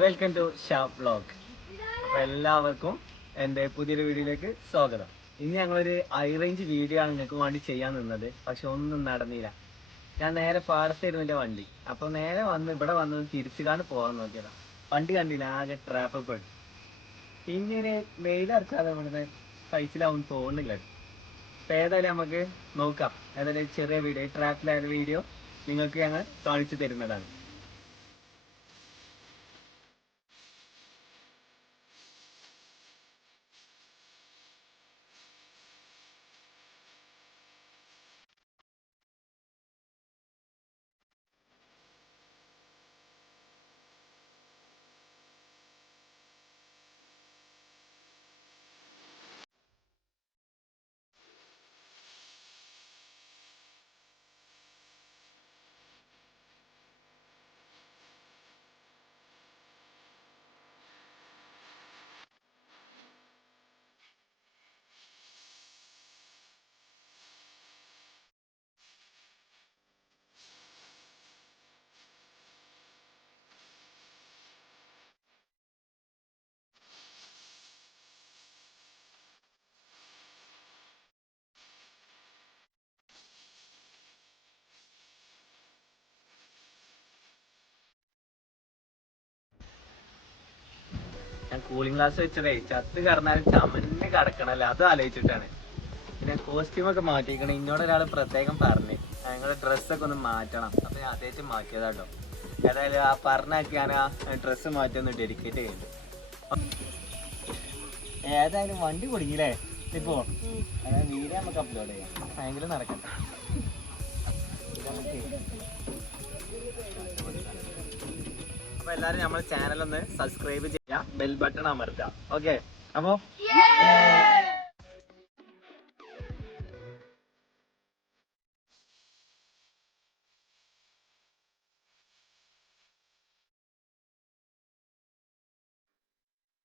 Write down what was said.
Welcome to shop vlog. അപ്പോൾ എല്ലാവർക്കും എൻ്റെ പുതിയൊരു വീഡിയോയിലേക്ക് സ്വാഗതം. ഇന്ന് ഞങ്ങളൊരു ഹൈ റേഞ്ച് വീഡിയോ ആണ് നിങ്ങൾക്ക് വേണ്ടി ചെയ്യാൻ നിന്നത്. പക്ഷെ ഒന്നും നടന്നില്ല. ഞാൻ നേരെ പാടത്തായിരുന്നില്ല വണ്ടി. അപ്പോൾ നേരെ ഇവിടെ വന്ന് തിരിച്ചുകാണ്ട് പോകാൻ നോക്കിയതാണ്. വണ്ടി കണ്ടില്ല, ആകെ ട്രാഫിക് പെട്ടു. പിന്നെ ഒരു വെയിലറച്ചാതെ ഇവിടുന്ന് കഴിച്ചിലാവും തോന്നുന്നില്ല. അപ്പോൾ ഏതായാലും നമുക്ക് നോക്കാം. ഏതായാലും ചെറിയ വീഡിയോ, ട്രാഫിലായ വീഡിയോ നിങ്ങൾക്ക് ഞങ്ങൾ കാണിച്ചു തരുന്നതാണ്. ഞാൻ കൂളിംഗ് ഗ്ലാസ് വെച്ചതേ ചത്ത് കറന്നാലും ചമന്ന് കിടക്കണല്ലോ, അത് ആലോചിച്ചിട്ടാണ്. പിന്നെ കോസ്റ്റ്യൂമൊക്കെ മാറ്റിയിരിക്കണം. ഇന്നോട് ഒരാൾ പ്രത്യേകം പറഞ്ഞ് ഞങ്ങളുടെ ഡ്രസ്സൊക്കെ ഒന്ന് മാറ്റണം. അപ്പൊ ഞാൻ അതേറ്റ് മാറ്റിയതാട്ടോ. ഏതായാലും ആ പറഞ്ഞാക്കി ഞാൻ ആ ഡ്രസ്സ് മാറ്റി ഒന്ന് ഡെഡിക്കേറ്റ് ചെയ്യുന്നുണ്ട്. ഏതായാലും വണ്ടി കുടുങ്ങില്ലേ ഇപ്പോ? അതായത് വീഡിയോ നമുക്ക് അപ്ലോഡ് ചെയ്യാം. ഭയങ്കര നടക്കണ്ട. അപ്പൊ എല്ലാരും നമ്മുടെ ചാനൽ ഒന്ന് സബ്സ്ക്രൈബ് ചെയ്യാം, ബെൽ ബട്ടൺ അമർത്താം. ഓക്കെ, അപ്പോ